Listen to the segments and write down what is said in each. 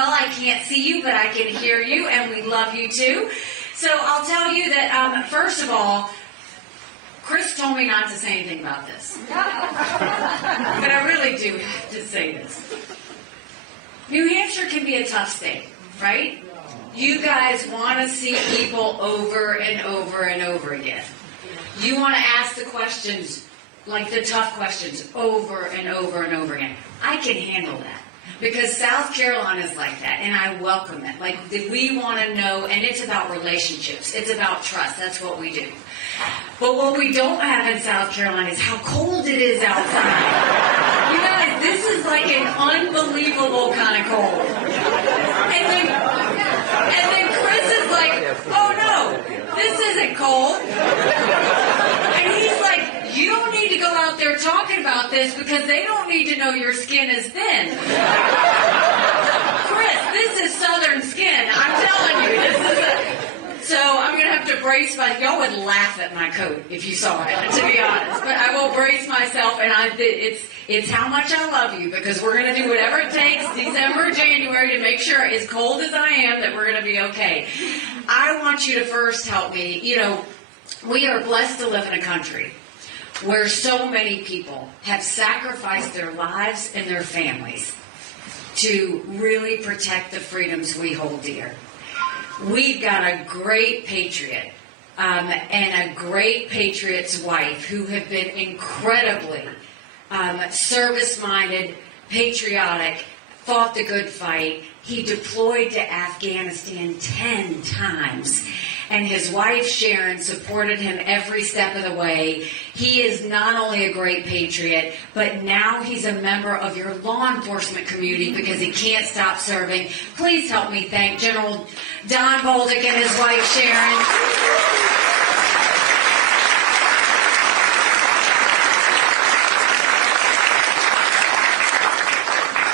well. I can't see you, but I can hear you, and we love you too. So I'll tell you that, first of all, Chris told me not to say anything about this. But I really do have to say this. New Hampshire can be a tough state, right? You guys want to see people over and over and over again. You want to ask the questions, like the tough questions, over and over and over again. I can handle that. Because South Carolina is like that, and I welcome it. Like, we want to know, and it's about relationships. It's about trust. That's what we do. But what we don't have in South Carolina is how cold it is outside. You guys, this is like an unbelievable kind of cold. And then Chris is like, oh no, this isn't cold. And he's like, you don't need to go out there talking about this because they don't need to know your skin is thin. Chris, this is southern skin. I'm telling you, this is so I'm going to have to brace myself. Y'all would laugh at my coat if you saw it, to be honest. But I will brace myself, and it's how much I love you, because we're going to do whatever it takes, December, January, to make sure, as cold as I am, that we're going to be okay. I want you to first help me. You know, we are blessed to live in a country where so many people have sacrificed their lives and their families to really protect the freedoms we hold dear. We've got a great patriot and a great patriot's wife who have been incredibly service-minded, patriotic, fought the good fight. He deployed to Afghanistan 10 times. And his wife, Sharon, supported him every step of the way. He is not only a great patriot, but now he's a member of your law enforcement community because he can't stop serving. Please help me thank General Don Bolduc and his wife, Sharon.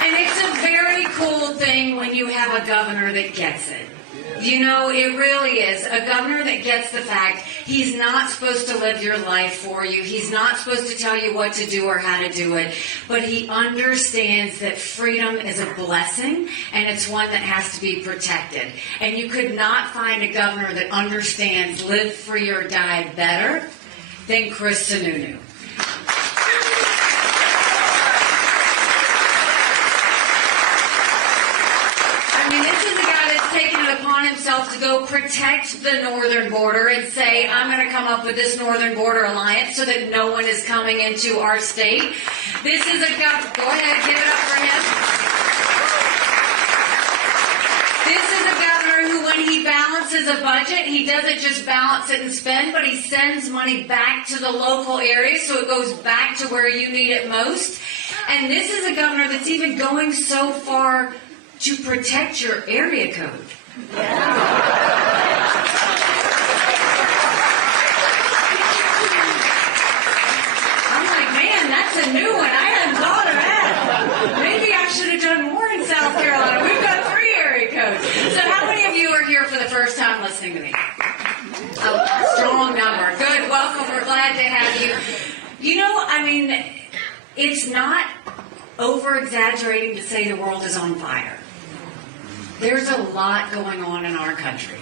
And it's a very cool thing when you have a governor that gets it. You know, it really is. A governor that gets the fact he's not supposed to live your life for you. He's not supposed to tell you what to do or how to do it. But he understands that freedom is a blessing, and it's one that has to be protected. And you could not find a governor that understands live free or die better than Chris Sununu. Upon himself to go protect the northern border and say, I'm going to come up with this northern border alliance so that no one is coming into our state. This is a governor. Go ahead, give it up for him. This is a governor who, when he balances a budget, he doesn't just balance it and spend, but he sends money back to the local area so it goes back to where you need it most. And this is a governor that's even going so far to protect your area code. I'm like, man, that's a new one. I hadn't thought of that. Maybe I should have done more in South Carolina. We've got 3 area codes. So how many of you are here for the first time listening to me? A strong number. Good. Welcome. We're glad to have you. You know, I mean, it's not over-exaggerating to say the world is on fire. There's a lot going on in our country,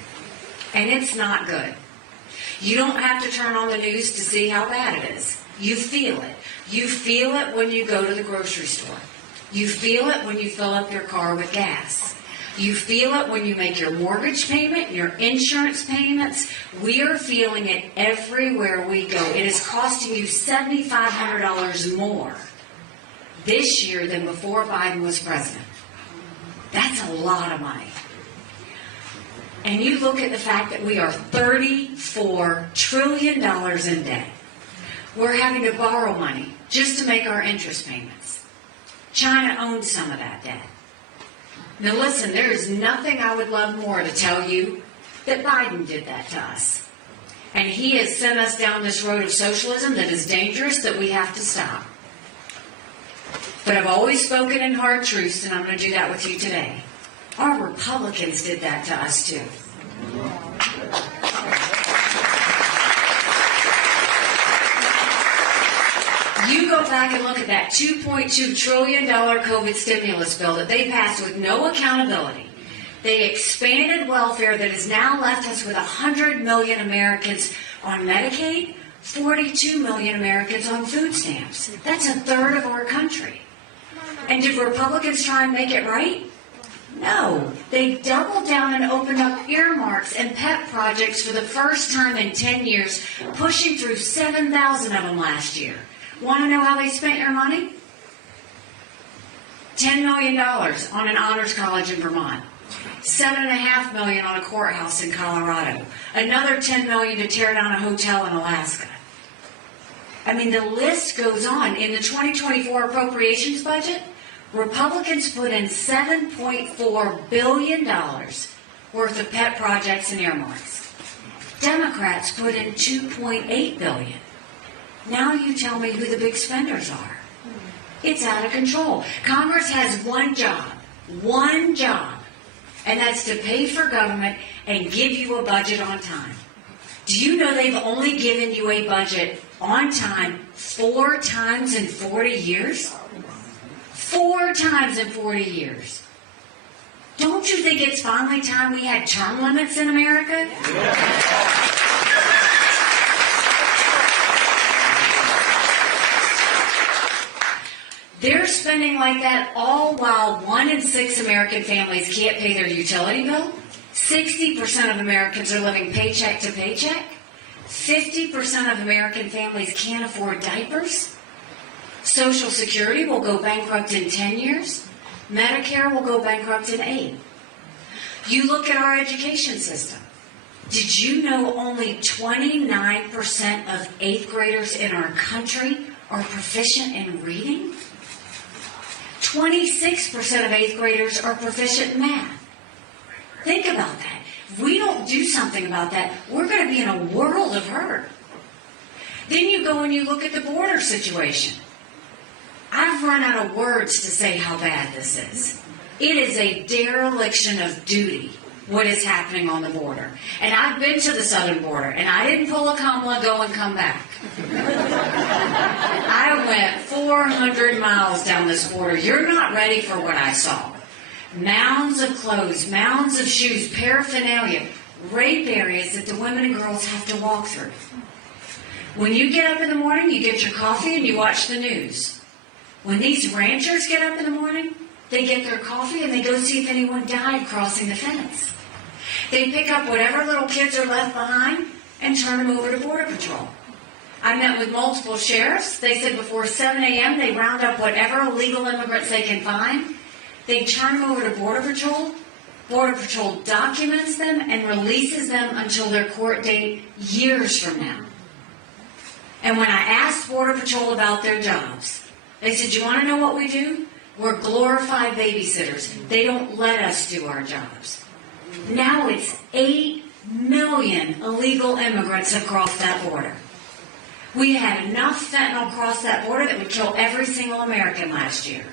and it's not good. You don't have to turn on the news to see how bad it is. You feel it. You feel it when you go to the grocery store. You feel it when you fill up your car with gas. You feel it when you make your mortgage payment, your insurance payments. We are feeling it everywhere we go. It is costing you $7,500 more this year than before Biden was president. That's a lot of money. And you look at the fact that we are $34 trillion in debt. We're having to borrow money just to make our interest payments. China owns some of that debt. Now listen, there is nothing I would love more to tell you that Biden did that to us. And he has sent us down this road of socialism that is dangerous, that we have to stop. But I've always spoken in hard truths, and I'm going to do that with you today. Our Republicans did that to us, too. You You go back and look at that $2.2 trillion COVID stimulus bill that they passed with no accountability. They expanded welfare that has now left us with 100 million Americans on Medicaid, 42 million Americans on food stamps. That's a third of our country. And did Republicans try and make it right? No. They doubled down and opened up earmarks and pet projects for the first time in 10 years, pushing through 7,000 of them last year. Want to know how they spent your money? $10 million on an honors college in Vermont. $7.5 million on a courthouse in Colorado. Another $10 million to tear down a hotel in Alaska. I mean, the list goes on. In the 2024 appropriations budget, Republicans put in $7.4 billion worth of pet projects and earmarks. Democrats put in $2.8 billion. Now you tell me who the big spenders are. It's out of control. Congress has one job, and that's to pay for government and give you a budget on time. Do you know they've only given you a budget on time 4 times in 40 years? 4 times in 40 years. Don't you think it's finally time we had term limits in America? They're spending like that all while 1 in 6 American families can't pay their utility bill. 60% of Americans are living paycheck to paycheck. 50% of American families can't afford diapers. Social Security will go bankrupt in 10 years. Medicare will go bankrupt in 8. You look at our education system. Did you know only 29% of 8th graders in our country are proficient in reading? 26% of 8th graders are proficient in math. Think about that. If we don't do something about that, we're going to be in a world of hurt. Then you go and you look at the border situation. I've run out of words to say how bad this is. It is a dereliction of duty, what is happening on the border. And I've been to the southern border, and I didn't pull a Kamala, go and come back. I went 400 miles down this border. You're not ready for what I saw. Mounds of clothes, mounds of shoes, paraphernalia, rape areas that the women and girls have to walk through. When you get up in the morning, you get your coffee and you watch the news. When these ranchers get up in the morning, they get their coffee and they go see if anyone died crossing the fence. They pick up whatever little kids are left behind and turn them over to Border Patrol. I met with multiple sheriffs. They said before 7 a.m. they round up whatever illegal immigrants they can find. They turn them over to Border Patrol. Border Patrol documents them and releases them until their court date years from now. And when I asked Border Patrol about their jobs, they said, you want to know what we do? We're glorified babysitters. They don't let us do our jobs. Now it's 8 million illegal immigrants across that border. We had enough fentanyl cross that border that would kill every single American last year.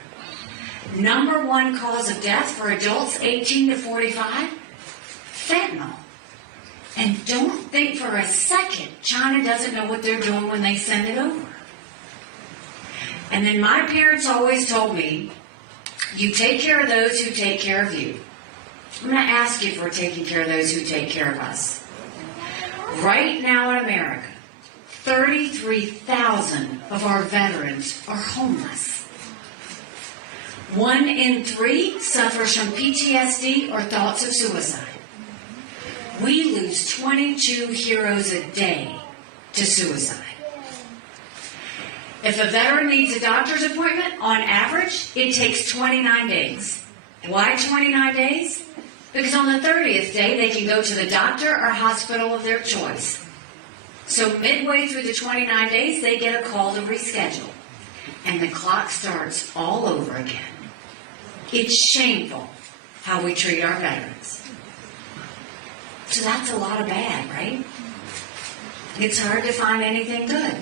Number 1 cause of death for adults 18 to 45, fentanyl. And don't think for a second China doesn't know what they're doing when they send it over. And then my parents always told me, you take care of those who take care of you. I'm going to ask you if we're taking care of those who take care of us. Right now in America, 33,000 of our veterans are homeless. 1 in 3 suffers from PTSD or thoughts of suicide. We lose 22 heroes a day to suicide. If a veteran needs a doctor's appointment, on average, it takes 29 days. Why 29 days? Because on the 30th day, they can go to the doctor or hospital of their choice. So midway through the 29 days, they get a call to reschedule. And the clock starts all over again. It's shameful how we treat our veterans. So that's a lot of bad, right? It's hard to find anything good.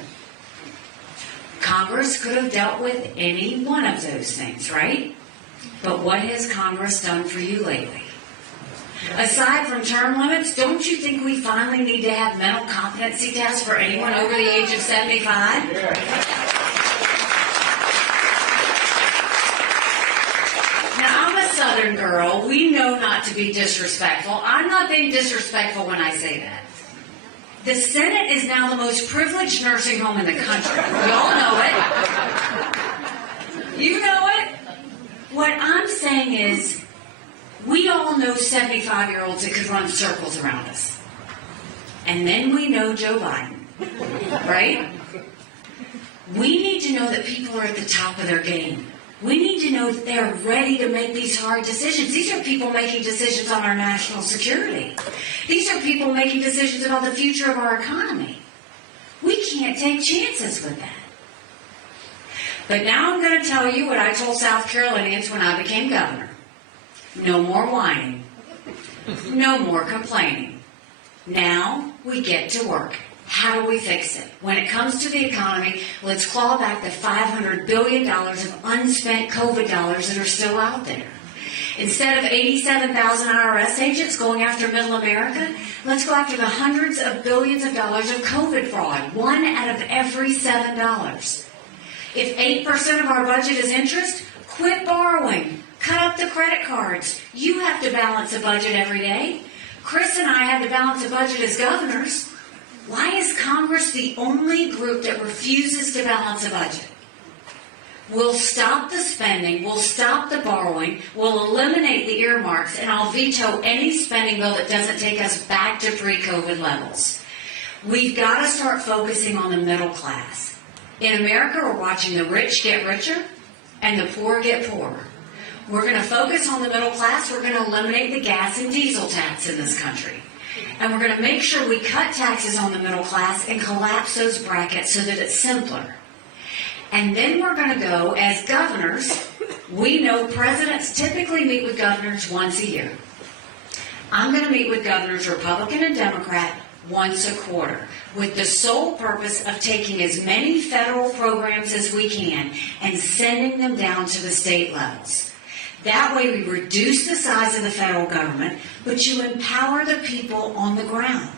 Congress could have dealt with any one of those things, right? But what has Congress done for you lately? Aside from term limits, don't you think we finally need to have mental competency tests for anyone over the age of 75? Southern girl, we know not to be disrespectful. I'm not being disrespectful when I say that. The Senate is now the most privileged nursing home in the country. We all know it. You know it. What I'm saying is, we all know 75-year-olds that could run circles around us. And then we know Joe Biden, right? We need to know that people are at the top of their game. We need to know that they're ready to make these hard decisions. These are people making decisions on our national security. These are people making decisions about the future of our economy. We can't take chances with that. But now I'm going to tell you what I told South Carolinians when I became governor. No more whining. No more complaining. Now we get to work. How do we fix it? When it comes to the economy, let's claw back the $500 billion of unspent COVID dollars that are still out there. Instead of 87,000 IRS agents going after middle America, let's go after the hundreds of billions of dollars of COVID fraud, one out of every $7. If 8% of our budget is interest, quit borrowing. Cut up the credit cards. You have to balance a budget every day. Chris and I had to balance a budget as governors. Why is Congress the only group that refuses to balance a budget? We'll stop the spending, we'll stop the borrowing, we'll eliminate the earmarks, and I'll veto any spending bill that doesn't take us back to pre-COVID levels. We've got to start focusing on the middle class. In America, we're watching the rich get richer and the poor get poorer. We're going to focus on the middle class. We're going to eliminate the gas and diesel tax in this country. And we're going to make sure we cut taxes on the middle class and collapse those brackets so that it's simpler. And then we're going to go, as governors, we know presidents typically meet with governors once a year. I'm going to meet with governors, Republican and Democrat, once a quarter, with the sole purpose of taking as many federal programs as we can and sending them down to the state levels. That way we reduce the size of the federal government, but you empower the people on the ground.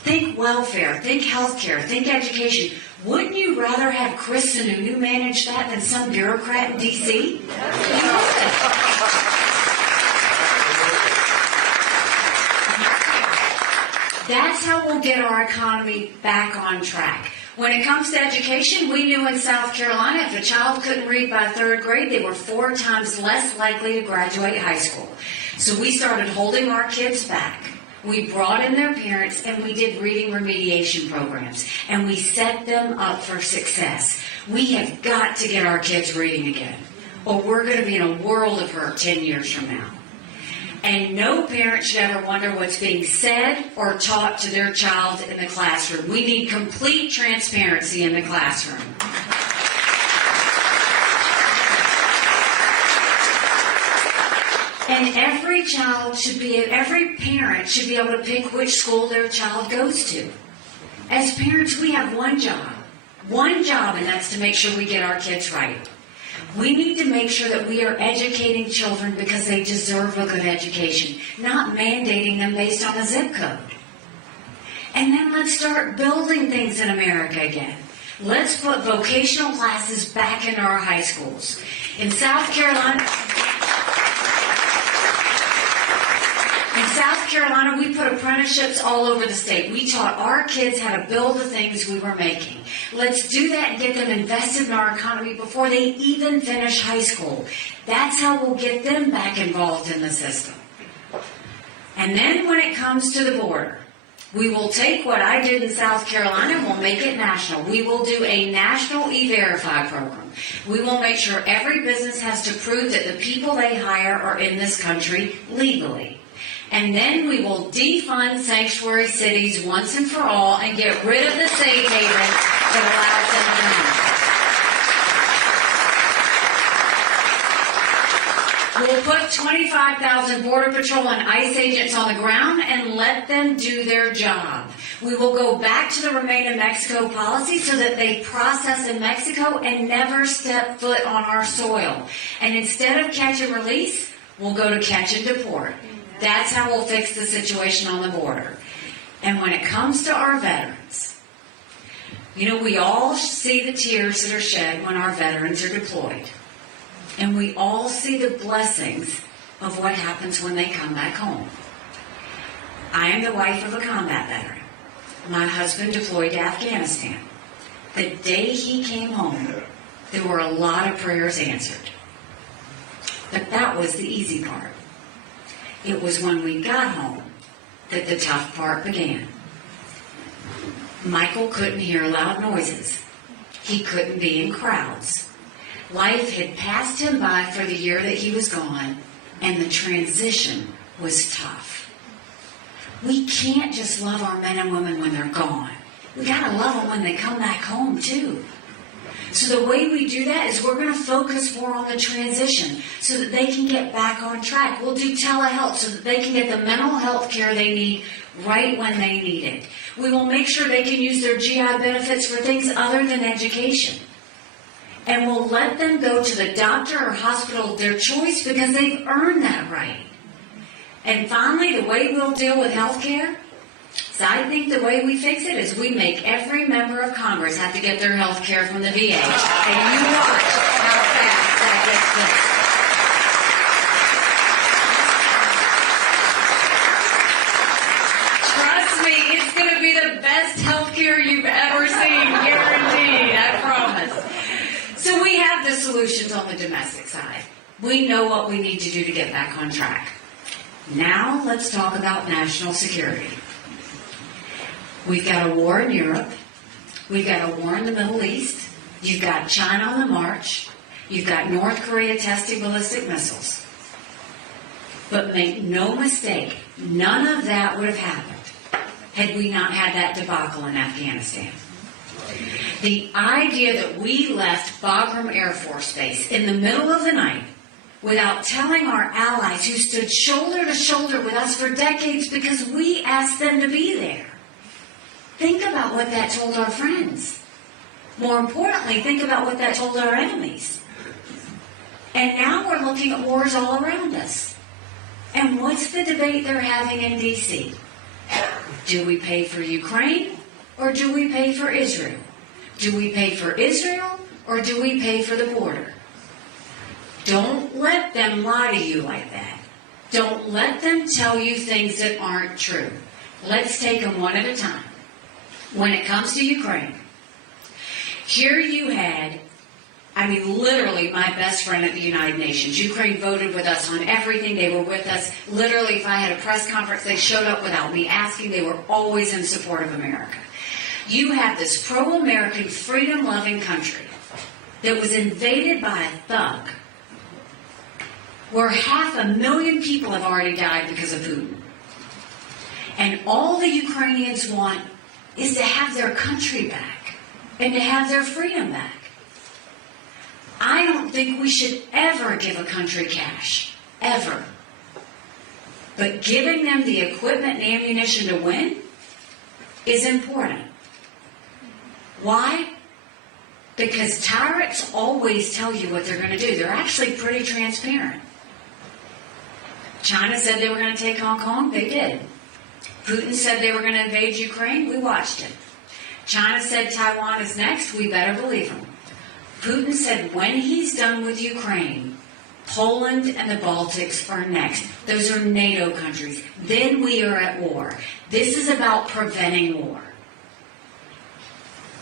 Think welfare, think healthcare, think education. Wouldn't you rather have Chris Sununu manage that than some bureaucrat in D.C.? That's how we'll get our economy back on track. When it comes to education, we knew in South Carolina if a child couldn't read by third grade, they were 4 times less likely to graduate high school. So we started holding our kids back. We brought in their parents and we did reading remediation programs. And we set them up for success. We have got to get our kids reading again, or we're going to be in a world of hurt 10 years from now. And no parent should ever wonder what's being said or taught to their child in the classroom. We need complete transparency in the classroom. And every parent should be able to pick which school their child goes to. As parents, we have one job, and that's to make sure we get our kids right. We need to make sure that we are educating children because they deserve a good education, not mandating them based on a zip code. And then let's start building things in America again. Let's put vocational classes back into our high schools. In South Carolina, we put apprenticeships all over the state. We taught our kids how to build the things we were making. Let's do that and get them invested in our economy before they even finish high school. That's how we'll get them back involved in the system. And then when it comes to the border, we will take what I did in South Carolina and we'll make it national. We will do a national E-Verify program. We will make sure every business has to prove that the people they hire are in this country legally. And then we will defund sanctuary cities once and for all and get rid of the safe havens that allow them to We'll put 25,000 Border Patrol and ICE agents on the ground and let them do their job. We will go back to the Remain in Mexico policy so that they process in Mexico and never step foot on our soil. And instead of catch and release, we'll go to catch and deport. That's how we'll fix the situation on the border. And when it comes to our veterans, we all see the tears that are shed when our veterans are deployed. And we all see the blessings of what happens when they come back home. I am the wife of a combat veteran. My husband deployed to Afghanistan. The day he came home, there were a lot of prayers answered. But that was the easy part. It was when we got home that the tough part began. Michael couldn't hear loud noises. He couldn't be in crowds. Life had passed him by for the year that he was gone, and the transition was tough. We can't just love our men and women when they're gone. We gotta love them when they come back home too. So the way we do that is we're going to focus more on the transition so that they can get back on track. We'll do telehealth so that they can get the mental health care they need right when they need it. We will make sure they can use their GI benefits for things other than education. And we'll let them go to the doctor or hospital of their choice because they've earned that right. And finally, the way we'll deal with health care, so I think the way we fix it is we make every member of Congress have to get their health care from the VA. And you watch how fast that gets fixed. Trust me, it's going to be the best health care you've ever seen, guaranteed, I promise. So we have the solutions on the domestic side. We know what we need to do to get back on track. Now let's talk about national security. We've got a war in Europe. We've got a war in the Middle East. You've got China on the march. You've got North Korea testing ballistic missiles. But make no mistake, none of that would have happened had we not had that debacle in Afghanistan. The idea that we left Bagram Air Force Base in the middle of the night without telling our allies who stood shoulder to shoulder with us for decades because we asked them to be there. Think about what that told our friends. More importantly, think about what that told our enemies. And now we're looking at wars all around us. And what's the debate they're having in D.C.? Do we pay for Ukraine or do we pay for Israel? Do we pay for Israel or do we pay for the border? Don't let them lie to you like that. Don't let them tell you things that aren't true. Let's take them one at a time. When it comes to Ukraine, here you had, literally my best friend at the United Nations. Ukraine voted with us on everything. They were with us. Literally, if I had a press conference, they showed up without me asking. They were always in support of America. You have this pro-American, freedom-loving country that was invaded by a thug where 500,000 people have already died because of Putin. And all the Ukrainians want is to have their country back and to have their freedom back. I don't think we should ever give a country cash, ever. But giving them the equipment and ammunition to win is important. Why? Because tyrants always tell you what they're going to do. They're actually pretty transparent. China said they were going to take Hong Kong. They did. Putin said they were going to invade Ukraine. We watched it. China said Taiwan is next. We better believe him. Putin said when he's done with Ukraine, Poland and the Baltics are next. Those are NATO countries. Then we are at war. This is about preventing war.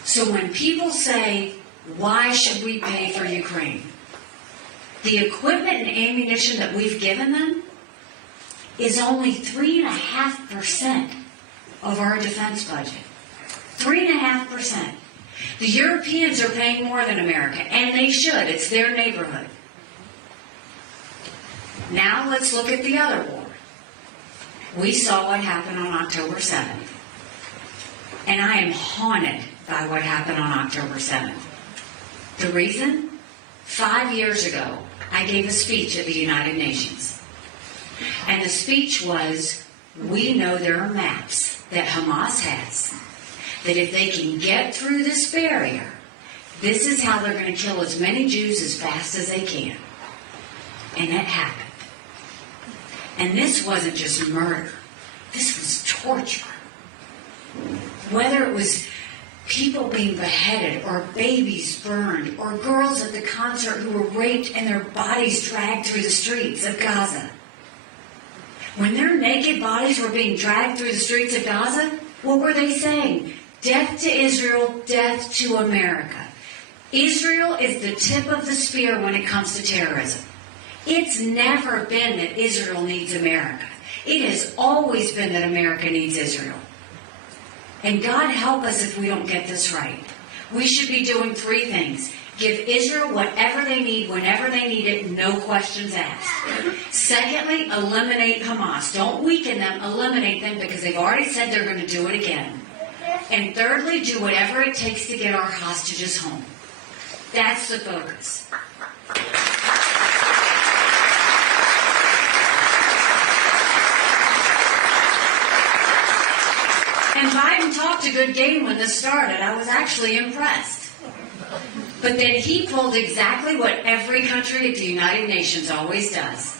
So when people say, why should we pay for Ukraine? The equipment and ammunition that we've given them is only 3.5% of our defense budget. 3.5%. The Europeans are paying more than America, and they should. It's their neighborhood. Now let's look at the other war. We saw what happened on October 7th. And I am haunted by what happened on October 7th. The reason? 5 years ago, I gave a speech at the United Nations. And the speech was, we know there are maps that Hamas has, that if they can get through this barrier, this is how they're going to kill as many Jews as fast as they can. And it happened. And this wasn't just murder. This was torture. Whether it was people being beheaded or babies burned or girls at the concert who were raped and their bodies dragged through the streets of Gaza. When their naked bodies were being dragged through the streets of Gaza, what were they saying? Death to Israel, death to America. Israel is the tip of the spear when it comes to terrorism. It's never been that Israel needs America. It has always been that America needs Israel. And God help us if we don't get this right. We should be doing three things. Give Israel whatever they need, whenever they need it, no questions asked. Secondly, eliminate Hamas. Don't weaken them, eliminate them, because they've already said they're going to do it again. And thirdly, do whatever it takes to get our hostages home. That's the focus. And Biden talked a good game when this started. I was actually impressed. But then he pulled exactly what every country at the United Nations always does.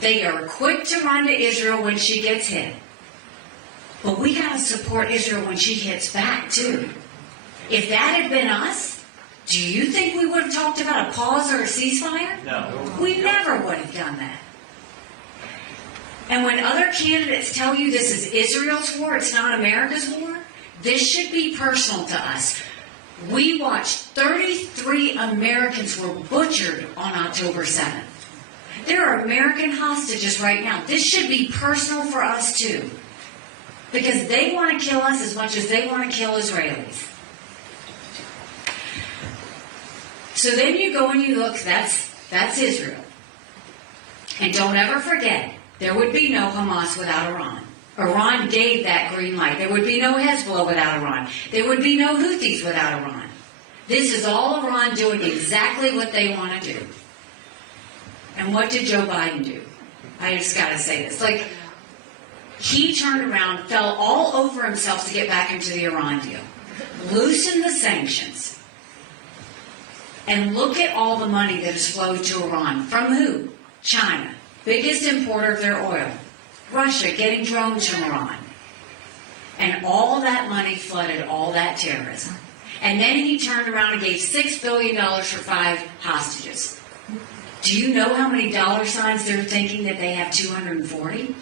They are quick to run to Israel when she gets hit. But we got to support Israel when she hits back, too. If that had been us, do you think we would have talked about a pause or a ceasefire? No. We never would have done that. And when other candidates tell you this is Israel's war, it's not America's war, this should be personal to us. We watched 33 Americans were butchered on October 7th. There are American hostages right now. This should be personal for us too. Because they want to kill us as much as they want to kill Israelis. So then you go and you look, that's Israel. And don't ever forget, there would be no Hamas without Iran. Iran gave that green light. There would be no Hezbollah without Iran. There would be no Houthis without Iran. This is all Iran doing exactly what they want to do. And what did Joe Biden do? I just got to say this. He turned around, fell all over himself to get back into the Iran deal. Loosened the sanctions. And look at all the money that has flowed to Iran. From who? China. Biggest importer of their oil. Russia getting drones from Iran. And all that money flooded all that terrorism. And then he turned around and gave $6 billion for 5 hostages. Do you know how many dollar signs they're thinking that they have 240?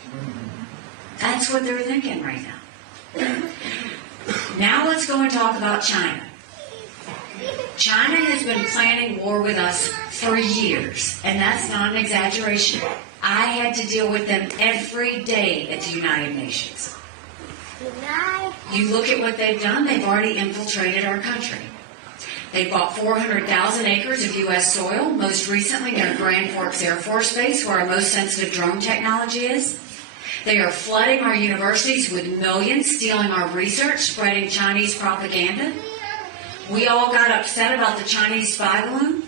That's what they're thinking right now. Now let's go and talk about China. China has been planning war with us for years, and that's not an exaggeration. I had to deal with them every day at the United Nations. You look at what they've done, they've already infiltrated our country. They bought 400,000 acres of U.S. soil, most recently near Grand Forks Air Force Base, where our most sensitive drone technology is. They are flooding our universities with millions, stealing our research, spreading Chinese propaganda. We all got upset about the Chinese spy balloon.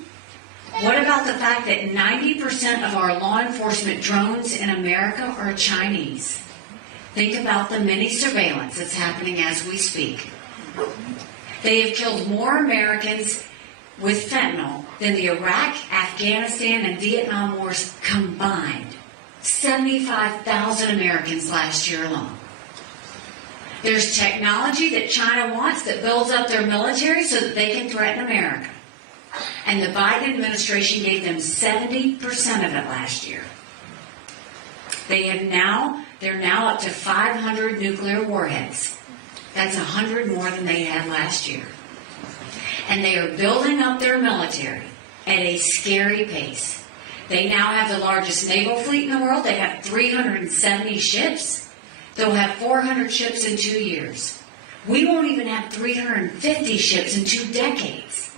What about the fact that 90% of our law enforcement drones in America are Chinese? Think about the mini surveillance that's happening as we speak. They have killed more Americans with fentanyl than the Iraq, Afghanistan, and Vietnam wars combined. 75,000 Americans last year alone. There's technology that China wants that builds up their military so that they can threaten America. And the Biden administration gave them 70% of it last year. They're now up to 500 nuclear warheads. That's 100 more than they had last year. And they are building up their military at a scary pace. They now have the largest naval fleet in the world. They have 370 ships. They'll have 400 ships in 2 years. We won't even have 350 ships in 2 decades.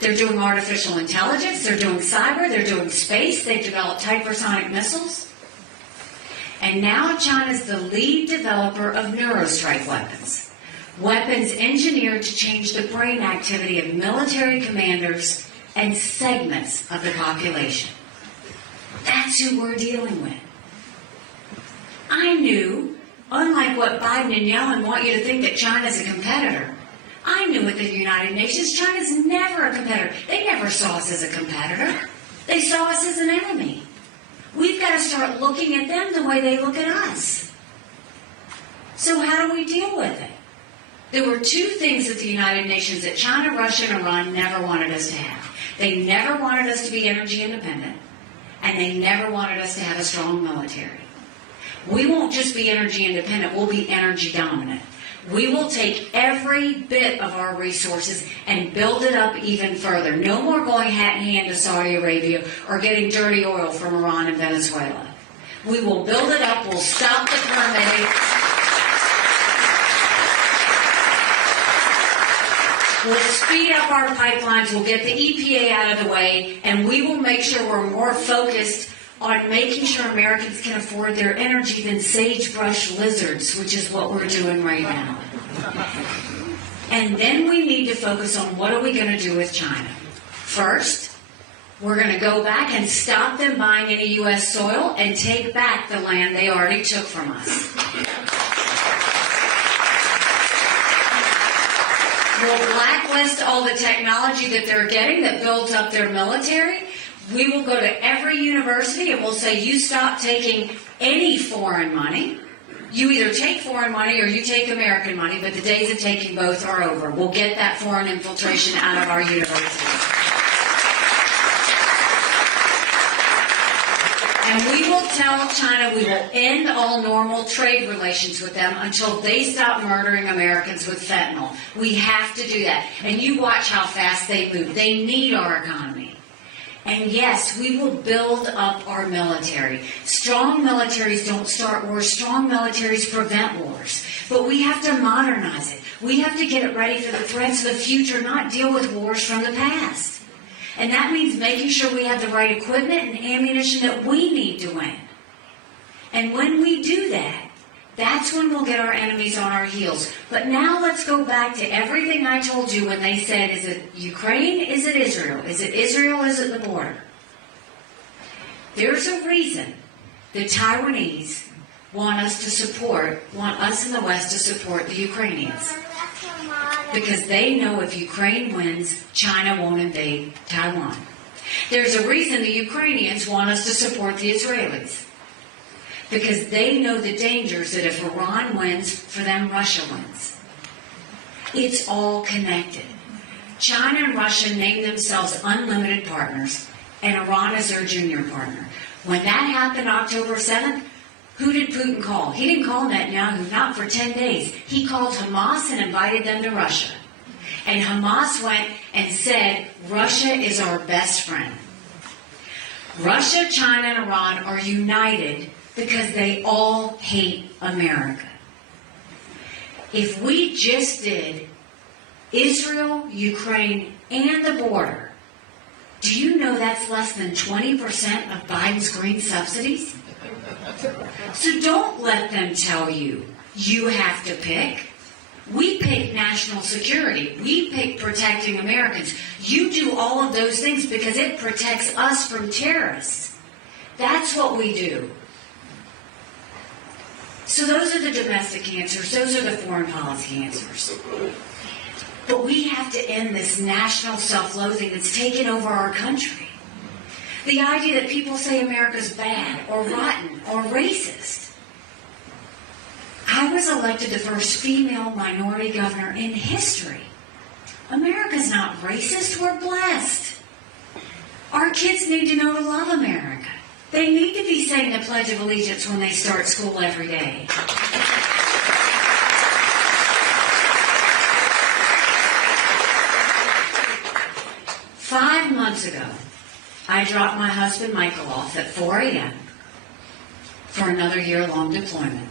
They're doing artificial intelligence. They're doing cyber. They're doing space. They've developed hypersonic missiles. And now China's the lead developer of neurostrike weapons. Weapons engineered to change the brain activity of military commanders and segments of the population. That's who we're dealing with. I knew, unlike what Biden and Yellen want you to think that China's a competitor, I knew at the United Nations, China's never a competitor. They never saw us as a competitor. They saw us as an enemy. We've got to start looking at them the way they look at us. So how do we deal with it? There were 2 things at the United Nations that China, Russia, and Iran never wanted us to have. They never wanted us to be energy independent, and they never wanted us to have a strong military. We won't just be energy independent, we'll be energy dominant. We will take every bit of our resources and build it up even further. No more going hat in hand to Saudi Arabia or getting dirty oil from Iran and Venezuela. We will build it up, we'll stop the permitting. We'll speed up our pipelines, we'll get the EPA out of the way, and we will make sure we're more focused on making sure Americans can afford their energy than sagebrush lizards, which is what we're doing right now. And then we need to focus on what are we going to do with China. First, we're going to go back and stop them buying any U.S. soil and take back the land they already took from us. We'll blacklist all the technology that they're getting that builds up their military. We will go to every university and we'll say, you stop taking any foreign money. You either take foreign money or you take American money, but the days of taking both are over. We'll get that foreign infiltration out of our universities. And we will tell China we will end all normal trade relations with them until they stop murdering Americans with fentanyl. We have to do that. And you watch how fast they move. They need our economy. And yes, we will build up our military. Strong militaries don't start wars. Strong militaries prevent wars. But we have to modernize it. We have to get it ready for the threats of the future, not deal with wars from the past. And that means making sure we have the right equipment and ammunition that we need to win. And when we do that, that's when we'll get our enemies on our heels. But now let's go back to everything I told you when they said, is it Ukraine? Is it Israel? Is it Israel? Is it the border? There's a reason the Taiwanese want us in the West to support the Ukrainians. Because they know if Ukraine wins, China won't invade Taiwan. There's a reason the Ukrainians want us to support the Israelis. Because they know the dangers that if Iran wins, for them Russia wins. It's all connected. China and Russia named themselves unlimited partners, and Iran is their junior partner. When that happened October 7th, who did Putin call? He didn't call Netanyahu, not for 10 days. He called Hamas and invited them to Russia. And Hamas went and said, Russia is our best friend. Russia, China, and Iran are united because they all hate America. If we just did Israel, Ukraine, and the border, do you know that's less than 20% of Biden's green subsidies? So don't let them tell you, you have to pick. We pick national security. We pick protecting Americans. You do all of those things because it protects us from terrorists. That's what we do. So those are the domestic answers. Those are the foreign policy answers. But we have to end this national self-loathing that's taken over our country. The idea that people say America's bad or rotten or racist. I was elected the first female minority governor in history. America's not racist. We're blessed. Our kids need to know to love America. They need to be saying the Pledge of Allegiance when they start school every day. 5 months ago, I dropped my husband Michael off at 4 a.m. for another year-long deployment.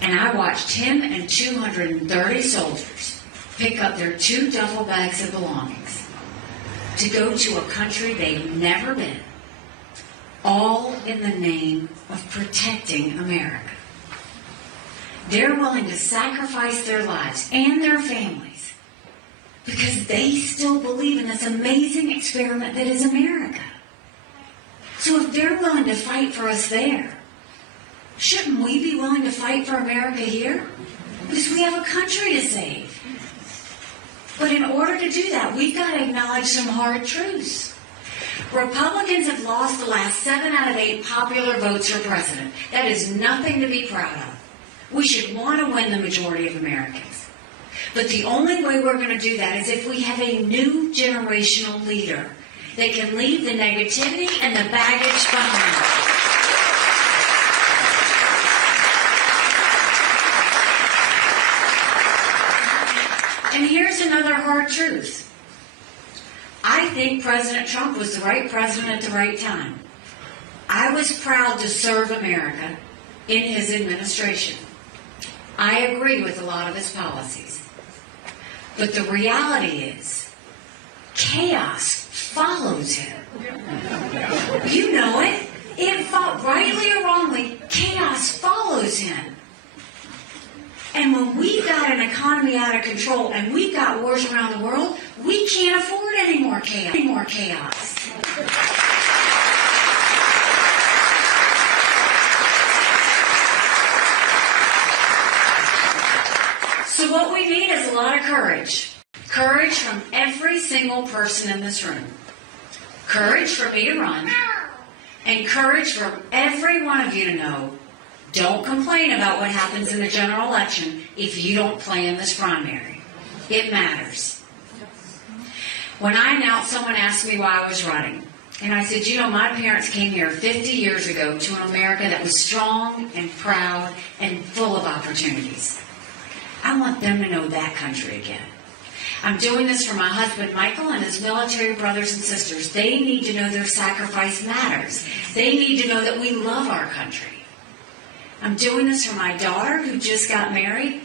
And I watched him and 230 soldiers pick up their 2 duffel bags of belongings to go to a country they've never been, all in the name of protecting America. They're willing to sacrifice their lives and their families because they still believe in this amazing experiment that is America. So if they're willing to fight for us there, shouldn't we be willing to fight for America here? Because we have a country to save. But in order to do that, we've got to acknowledge some hard truths. Republicans have lost the last 7 out of 8 popular votes for president. That is nothing to be proud of. We should want to win the majority of Americans. But the only way we're going to do that is if we have a new generational leader. that can leave the negativity and the baggage behind. And here's another hard truth. I think President Trump was the right president at the right time. I was proud to serve America in his administration. I agree with a lot of his policies. But the reality is, chaos follows him. You know it. Rightly or wrongly, chaos follows him. And when we've got an economy out of control and we've got wars around the world, we can't afford any more chaos. So what we need is a lot of courage. Courage from every single person in this room. Courage for me to run. And courage for every one of you to know, don't complain about what happens in the general election if you don't play in this primary. It matters. When I announced, someone asked me why I was running. And I said, my parents came here 50 years ago to an America that was strong and proud and full of opportunities. I want them to know that country again. I'm doing this for my husband, Michael, and his military brothers and sisters. They need to know their sacrifice matters. They need to know that we love our country. I'm doing this for my daughter, who just got married,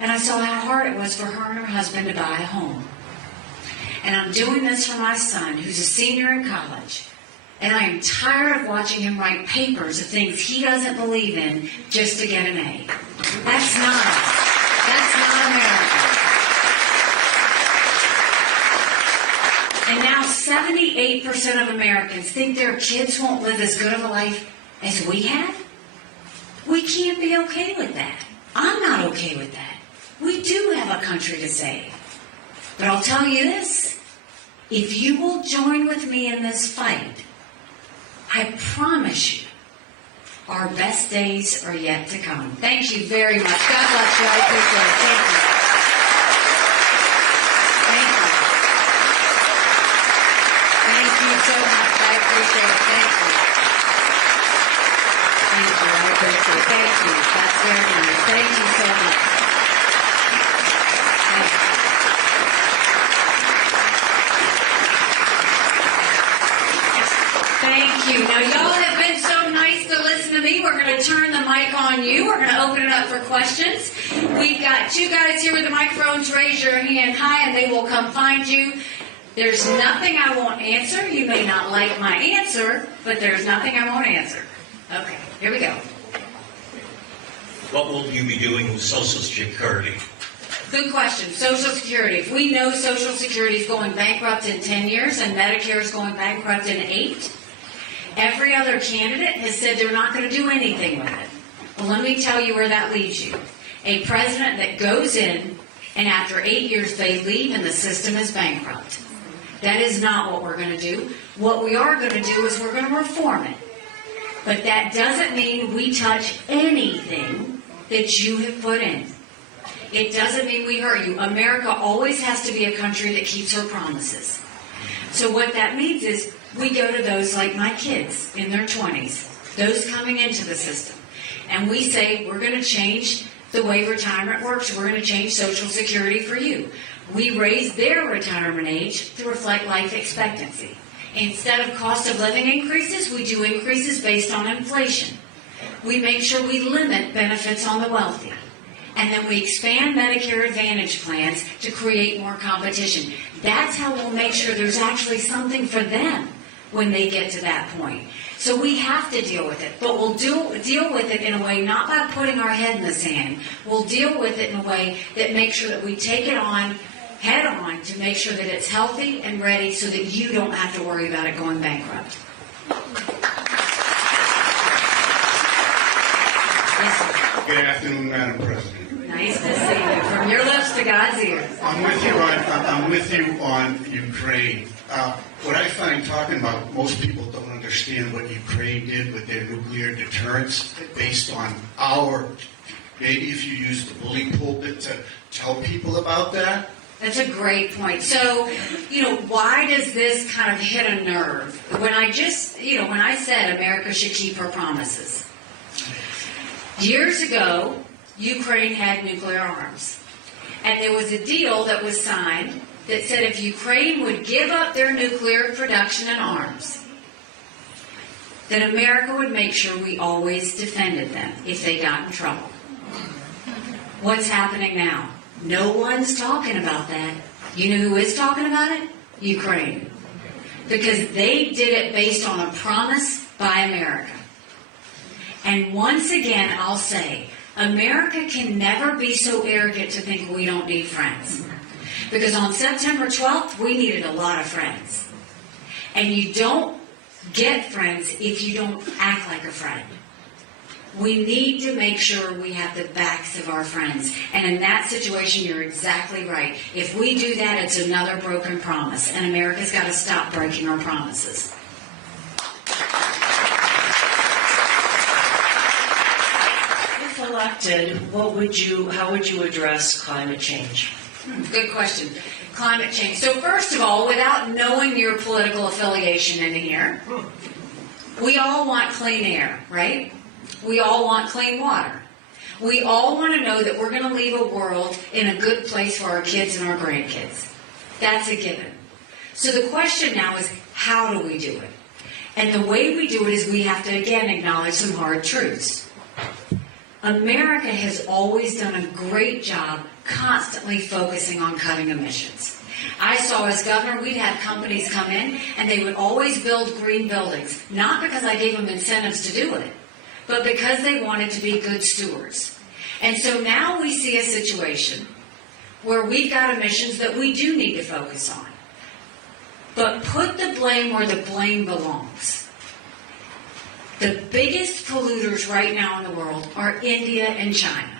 and I saw how hard it was for her and her husband to buy a home. And I'm doing this for my son, who's a senior in college, and I am tired of watching him write papers of things he doesn't believe in just to get an A. That's not us. That's not America. And now 78% of Americans think their kids won't live as good of a life as we have. We can't be okay with that. I'm not okay with that. We do have a country to save. But I'll tell you this, if you will join with me in this fight, I promise you, our best days are yet to come. Thank you very much. God bless you. I appreciate it. Thank you. Thank you. Thank you so much. I appreciate it. Thank you. Thank you. I appreciate it. Thank you. That's very nice. Thank you so much. Thank you. Thank you. Now, y'all have been so nice to listen to me. We're going to turn the mic on you. We're going to open it up for questions. We've got two guys here with the microphones. Raise your hand high, and they will come find you. There's nothing I won't answer. You may not like my answer, but there's nothing I won't answer. Okay, here we go. What will you be doing with Social Security? Good question. Social Security. If we know Social Security is going bankrupt in 10 years and Medicare is going bankrupt in 8, every other candidate has said they're not going to do anything with it. Well, let me tell you where that leaves you. A president that goes in and after 8 years they leave and the system is bankrupt. That is not what we're going to do. What we are going to do is we're going to reform it. But that doesn't mean we touch anything that you have put in. It doesn't mean we hurt you. America always has to be a country that keeps her promises. So what that means is we go to those like my kids in their 20s, those coming into the system, and we say we're going to change the way retirement works. We're going to change Social Security for you. We raise their retirement age to reflect life expectancy. Instead of cost of living increases, we do increases based on inflation. We make sure we limit benefits on the wealthy. And then we expand Medicare Advantage plans to create more competition. That's how we'll make sure there's actually something for them when they get to that point. So we have to deal with it, but we'll deal with it in a way not by putting our head in the sand. We'll deal with it in a way that makes sure that we take it on head on to make sure that it's healthy and ready so that you don't have to worry about it going bankrupt. Yes, sir. Good afternoon, Madam President. Nice to see you. From your lips to God's ears. I'm with you on Ukraine. What I find talking about, most people don't understand what Ukraine did with their nuclear deterrence based on maybe if you use the bully pulpit to tell people about that. That's a great point. So, why does this kind of hit a nerve? When I said America should keep her promises. Years ago, Ukraine had nuclear arms. And there was a deal that was signed that said if Ukraine would give up their nuclear production and arms, that America would make sure we always defended them if they got in trouble. What's happening now? No one's talking about that. You know who is talking about it? Ukraine. Because they did it based on a promise by America. And once again, I'll say, America can never be so arrogant to think we don't need friends. Because on September 12th, we needed a lot of friends. And you don't get friends if you don't act like a friend. We need to make sure we have the backs of our friends. And in that situation, you're exactly right. If we do that, it's another broken promise. And America's got to stop breaking our promises. If elected, how would you address climate change? Good question. Climate change. So first of all, without knowing your political affiliation in here, we all want clean air, right? We all want clean water. We all want to know that we're going to leave a world in a good place for our kids and our grandkids. That's a given. So the question now is, how do we do it? And the way we do it is we have to, again, acknowledge some hard truths. America has always done a great job constantly focusing on cutting emissions. I saw as governor, we'd have companies come in and they would always build green buildings, not because I gave them incentives to do it, but because they wanted to be good stewards. And so now we see a situation where we've got emissions that we do need to focus on. But put the blame where the blame belongs. The biggest polluters right now in the world are India and China.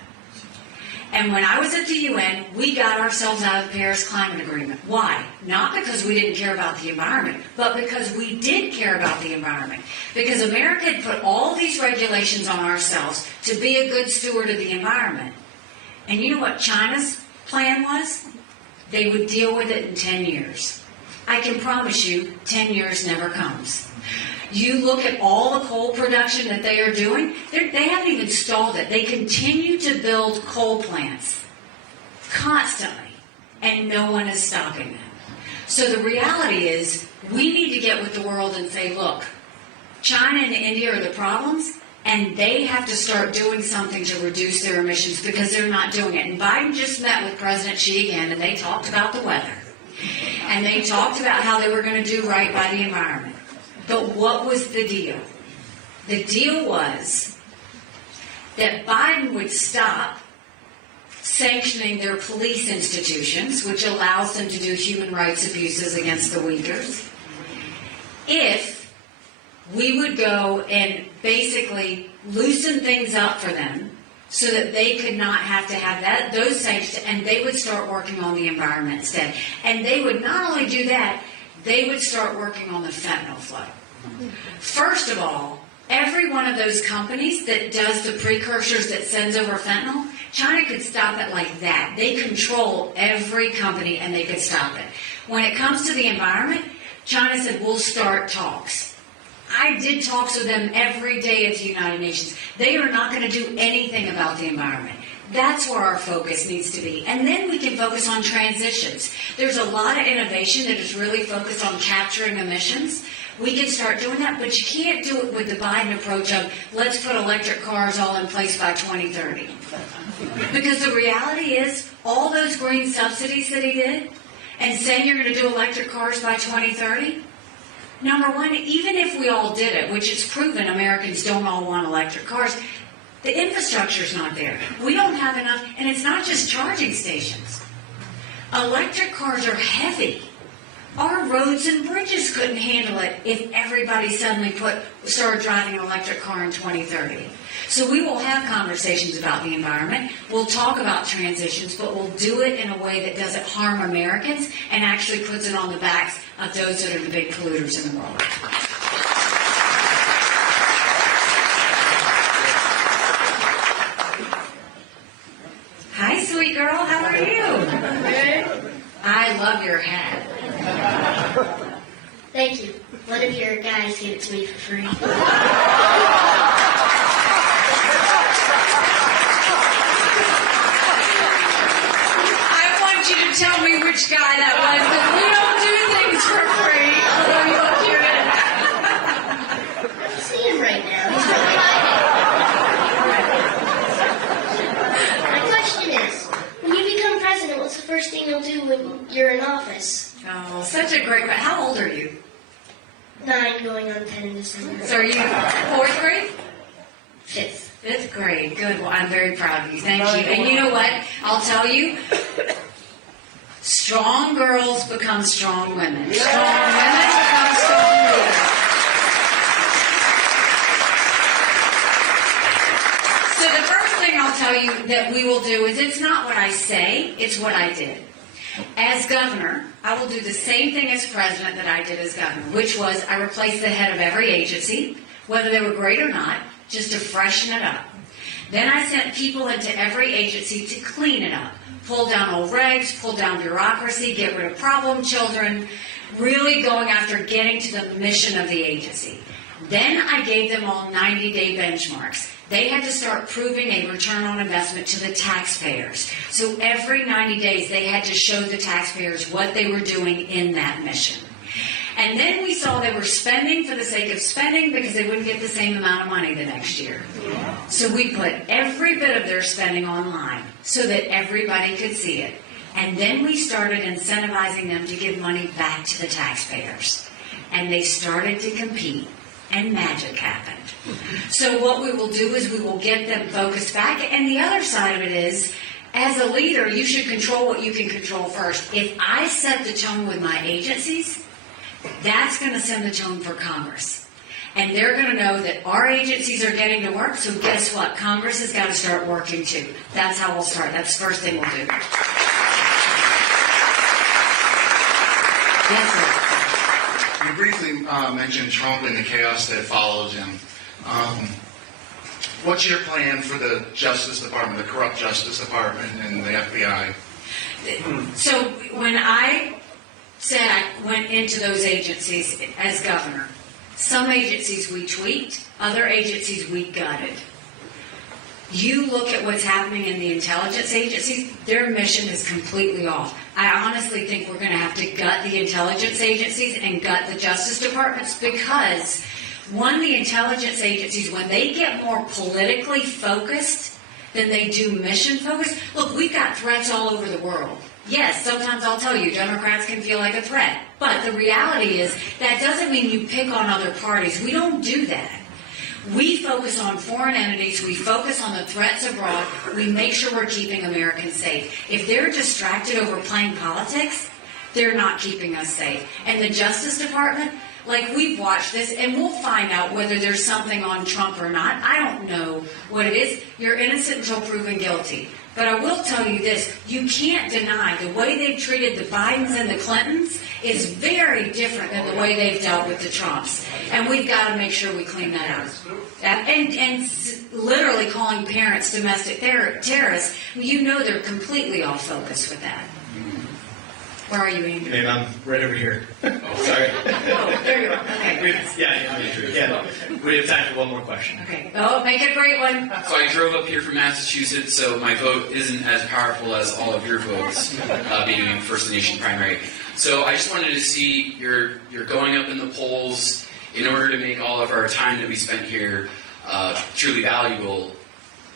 And when I was at the UN, we got ourselves out of the Paris Climate Agreement. Why? Not because we didn't care about the environment, but because we did care about the environment. Because America had put all these regulations on ourselves to be a good steward of the environment. And you know what China's plan was? They would deal with it in 10 years. I can promise you, 10 years never comes. You look at all the coal production that they are doing, they haven't even stalled it. They continue to build coal plants constantly, and no one is stopping them. So the reality is, we need to get with the world and say, look, China and India are the problems, and they have to start doing something to reduce their emissions because they're not doing it. And Biden just met with President Xi again, and they talked about the weather. And they talked about how they were going to do right by the environment. But what was the deal? The deal was that Biden would stop sanctioning their police institutions, which allows them to do human rights abuses against the Uyghurs, if we would go and basically loosen things up for them so that they could not have to have those sanctions, and they would start working on the environment instead. And they would not only do that, they would start working on the fentanyl flow. First of all, every one of those companies that does the precursors that sends over fentanyl, China could stop it like that. They control every company and they could stop it. When it comes to the environment, China said, we'll start talks. I did talks with them every day at the United Nations. They are not going to do anything about the environment. That's where our focus needs to be. And then we can focus on transitions. There's a lot of innovation that is really focused on capturing emissions. We can start doing that, but you can't do it with the Biden approach of let's put electric cars all in place by 2030. Because the reality is, all those green subsidies that he did, and saying you're going to do electric cars by 2030, number one, even if we all did it, which it's proven Americans don't all want electric cars, the infrastructure's not there. We don't have enough, and it's not just charging stations. Electric cars are heavy. Our roads and bridges couldn't handle it if everybody suddenly started driving an electric car in 2030. So we will have conversations about the environment. We'll talk about transitions, but we'll do it in a way that doesn't harm Americans and actually puts it on the backs of those that are the big polluters in the world. Hi, sweet girl. How are you? love your hat. Thank you. One of your guys gave it to me for free. I want you to tell me which guy that was, because we don't do things for free. Although you look cute in it. I don't see him right now. He's really hiding. My question is, when you become president, what's the first thing you'll do when you're in office? Oh, such a great. How old are you? 9 going on 10 in December. So are you fourth grade? 5th. Fifth grade. Good. Well, I'm very proud of you. Thank you. And you know what? I'll tell you. Strong girls become strong women. Strong women become strong leaders. So the first thing I'll tell you that we will do is it's not what I say, it's what I did. As governor, I will do the same thing as president that I did as governor, which was I replaced the head of every agency, whether they were great or not, just to freshen it up. Then I sent people into every agency to clean it up, pull down old regs, pull down bureaucracy, get rid of problem children, really going after getting to the mission of the agency. Then I gave them all 90-day benchmarks. They had to start proving a return on investment to the taxpayers. So every 90 days, they had to show the taxpayers what they were doing in that mission. And then we saw they were spending for the sake of spending because they wouldn't get the same amount of money the next year. So we put every bit of their spending online so that everybody could see it. And then we started incentivizing them to give money back to the taxpayers. And they started to compete. And magic happened. So what we will do is we will get them focused back. And the other side of it is, as a leader, you should control what you can control first. If I set the tone with my agencies, that's going to set the tone for Congress. And they're going to know that our agencies are getting to work, so guess what? Congress has got to start working too. That's how we'll start. That's the first thing we'll do. Yes, sir. You briefly mentioned Trump and the chaos that follows him. What's your plan for the Justice Department, the corrupt Justice Department and the FBI? So when I said I went into those agencies as governor, some agencies we tweaked, other agencies we gutted. You look at what's happening in the intelligence agencies, their mission is completely off. I honestly think we're going to have to gut the intelligence agencies and gut the Justice Departments because, one, the intelligence agencies, when they get more politically focused than they do mission focused, look, we've got threats all over the world. Yes, sometimes I'll tell you, Democrats can feel like a threat. But the reality is, that doesn't mean you pick on other parties. We don't do that. We focus on foreign entities. We focus on the threats abroad. We make sure we're keeping Americans safe. If they're distracted over playing politics, they're not keeping us safe. And the Justice Department, like we've watched this, and we'll find out whether there's something on Trump or not. I don't know what it is. You're innocent until proven guilty. But I will tell you this, you can't deny the way they've treated the Bidens and the Clintons is very different than the way they've dealt with the Trumps. And we've got to make sure we clean that out. And literally calling parents domestic terrorists, you know they're completely off focus with that. Where are you, Andrew? And I'm right over here. Sorry. Oh, there you are. Okay. We have time for one more question. Okay. Oh, make it a great one. So I drove up here from Massachusetts, so my vote isn't as powerful as all of your votes, being in First Nation primary. So I just wanted to see you're going up in the polls in order to make all of our time that we spent here truly valuable.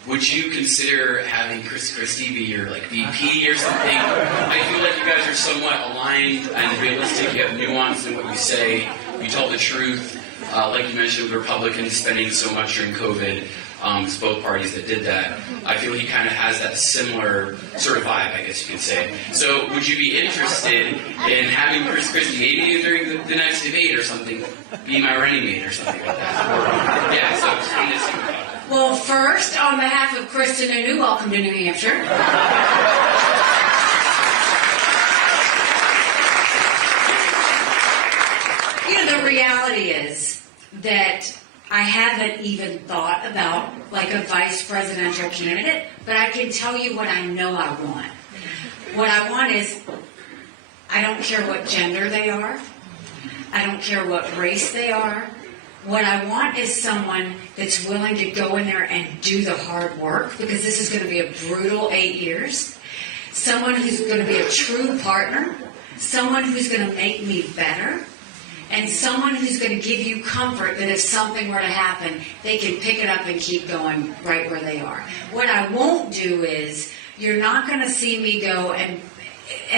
Would you consider having Chris Christie be your VP or something? I feel like you guys are somewhat aligned and realistic. You have nuance in what you say. You tell the truth. Like you mentioned, with Republicans spending so much during COVID, it's both parties that did that. I feel he kind of has that similar sort of vibe, I guess you could say. So would you be interested in having Chris Christie, maybe during the next debate or something, be my running mate or something like that? Yeah, so just wanted to see what about it. Well, first, on behalf of Kristen Nunu, welcome to New Hampshire. The reality is that I haven't even thought about a vice presidential candidate, but I can tell you what I know I want. What I want is, I don't care what gender they are. I don't care what race they are. What I want is someone that's willing to go in there and do the hard work, because this is going to be a brutal 8 years. Someone who's going to be a true partner. Someone who's going to make me better. And someone who's going to give you comfort that if something were to happen, they can pick it up and keep going right where they are. What I won't do is, you're not going to see me go, and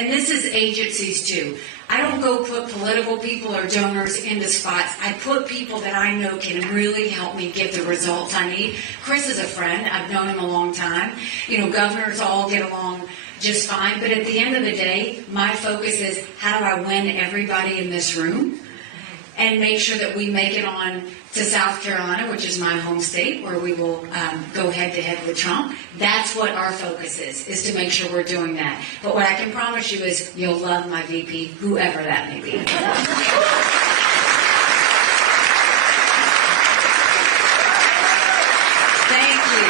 this is agencies too. I don't go put political people or donors into spots. I put people that I know can really help me get the results I need. Chris is a friend. I've known him a long time. Governors all get along just fine. But at the end of the day, my focus is, how do I win everybody in this room? And make sure that we make it on to South Carolina, which is my home state, where we will go head-to-head with Trump. That's what our focus is to make sure we're doing that. But what I can promise you is, you'll love my VP, whoever that may be. Thank you.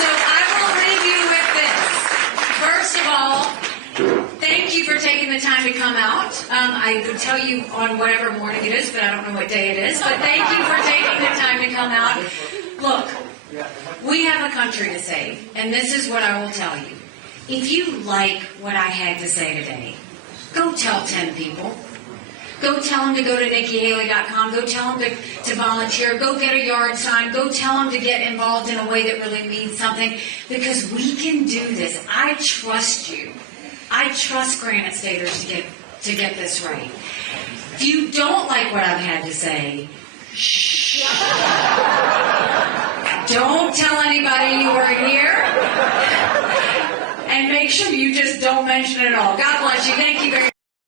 So I will leave you with this. First of all, thank you for taking the time to come out. I would tell you on whatever morning it is, but I don't know what day it is. But thank you for taking the time to come out. Look, we have a country to save, and this is what I will tell you. If you like what I had to say today, go tell 10 people. Go tell them to go to NikkiHaley.com. Go tell them to volunteer. Go get a yard sign. Go tell them to get involved in a way that really means something, because we can do this. I trust you. I trust Granite Staters to get this right. If you don't like what I've had to say, shh. Don't tell anybody you were here. And make sure you just don't mention it at all. God bless you. Thank you very much.